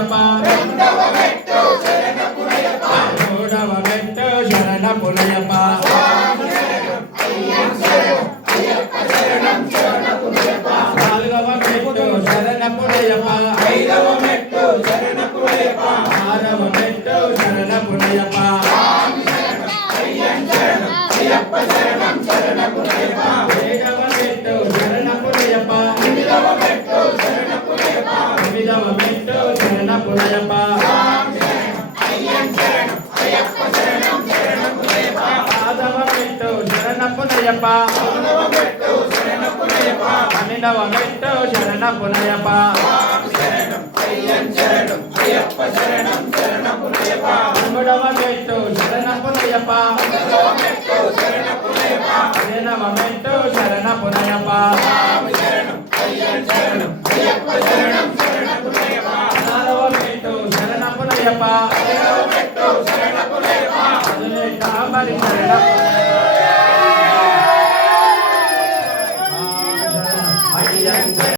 పునయప్ప మూడవ మెట్టు శరణ పునయప్ప నాలుగవ మెట్టు శరణ పునయప్ప ఐదవ మెట్టు శరణ పునయప్ప ఆరవ మెట్టు శరణ పునయప్ప ఏడవ మెట్టు శరణ పునయప్ప ఎనిమిదవ మెట్టు శరణ పునయప్ప ఆదవ మెట్టు శరణ పునయప్ప పన్నెండవ మెట్టు శరణ పునయప్ప పదమూడవ మెట్టు శరణ పునయప్ప పదిహేనవ మెట్టు శరణ పునయప్ప పదహారవ మెట్టు శరణ పునయప్ప 18 శరణ పునయప్ప